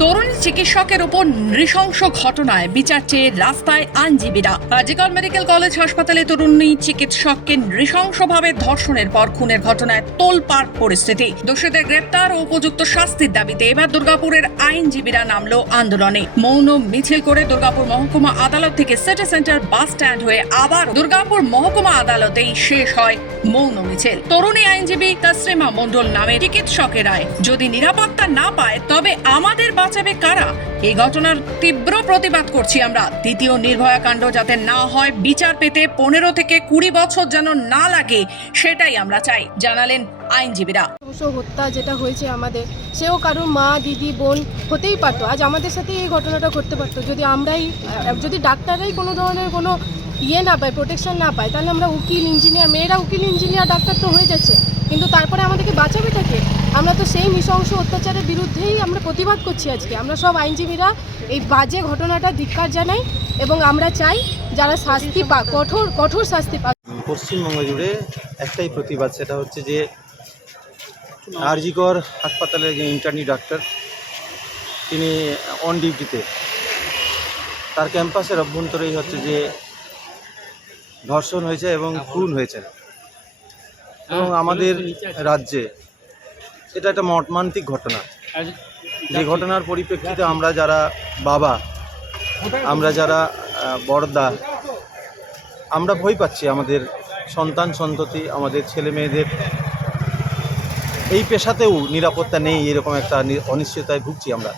তরুণী চিকিৎসকের উপর নৃশংস ঘটনায় বিচার চেয়ে রাস্তায় আইনজীবীরা আজিকাল মেডিকেল কলেজ হাসপাতালে তরুণী চিকিৎসককে নৃশংসভাবে ধর্ষণের পর খুনের ঘটনায় তোলপাড় পরিস্থিতি। দোষীদের গ্রেপ্তার ও উপযুক্ত শাস্তির দাবিতে এবার দুর্গাপুরের আইনজীবীরা নামলো আন্দোলনে। মৌন মিছিল করে দুর্গাপুর মহকুমা আদালত থেকে সিটি সেন্টার বাস স্ট্যান্ড হয়ে আবার দুর্গাপুর মহকুমা আদালতেই শেষ হয় মৌন মিছিল। তরুণী আইনজীবী তাসরিমা মণ্ডল নামে চিকিৎসকের রায় যদি নিরাপত্তা না পায়, তবে আমাদের বাঁচাবে কারা? এই ঘটনার তীব্র প্রতিবাদ করছি আমরা। দ্বিতীয় নির্ভয়া কাণ্ড যাতে না হয়, বিচার পেতে পনেরো থেকে কুড়ি বছর যেন না লাগে, সেটাই আমরা চাই, জানালেন আইনজীবীরা। হত্যা যেটা হয়েছে আমাদের, সেও কারোর মা, দিদি, বোন হতেই পারতো। আজ আমাদের সাথে এই ঘটনাটা ঘটতে পারতো। যদি আমরাই, যদি ডাক্তাররাই কোনো ধরনের কোনো ইয়ে না পায় প্রোটেকশন না পায়, তাহলে আমরা উকিল ইঞ্জিনিয়ার মেয়েরা উকিল ইঞ্জিনিয়ার ডাক্তার তো হয়ে যাচ্ছে। কিন্তু তারপরে আমাদেরকে বাঁচাবে থাকে আমরা তো সেই নৃশংস অত্যাচারের বিরুদ্ধেই আমরা প্রতিবাদ করছি আজকে। আমরা সব আইনজীবীরা এই বাজে ঘটনাটা ধিক্কার জানাই এবং আমরা চাই যারা শাস্তি পাক কঠোর কঠোর শাস্তি পাক পশ্চিমবঙ্গ জুড়ে একটাই প্রতিবাদ, সেটা হচ্ছে যে আরজিকর হাসপাতালের যে ইন্টার্নি ডাক্তার, তিনি অন ডিউটিতে তার ক্যাম্পাসের অভ্যন্তরেই হচ্ছে যে ধর্ষণ হয়েছে এবং খুন হয়েছে। এবং আমাদের রাজ্যে এটা একটা মর্মান্তিক ঘটনা। যে ঘটনার পরিপ্রেক্ষিতে আমরা যারা বাবা আমরা যারা বর্দা বড়দা আমরা ভয় পাচ্ছি আমাদের সন্তান সন্ততি আমাদের ছেলে মেয়েদের। এই পেশাতেও নিরাপত্তা নেই এরকম একটা অনিশ্চয়তায় ভুগছি আমরা।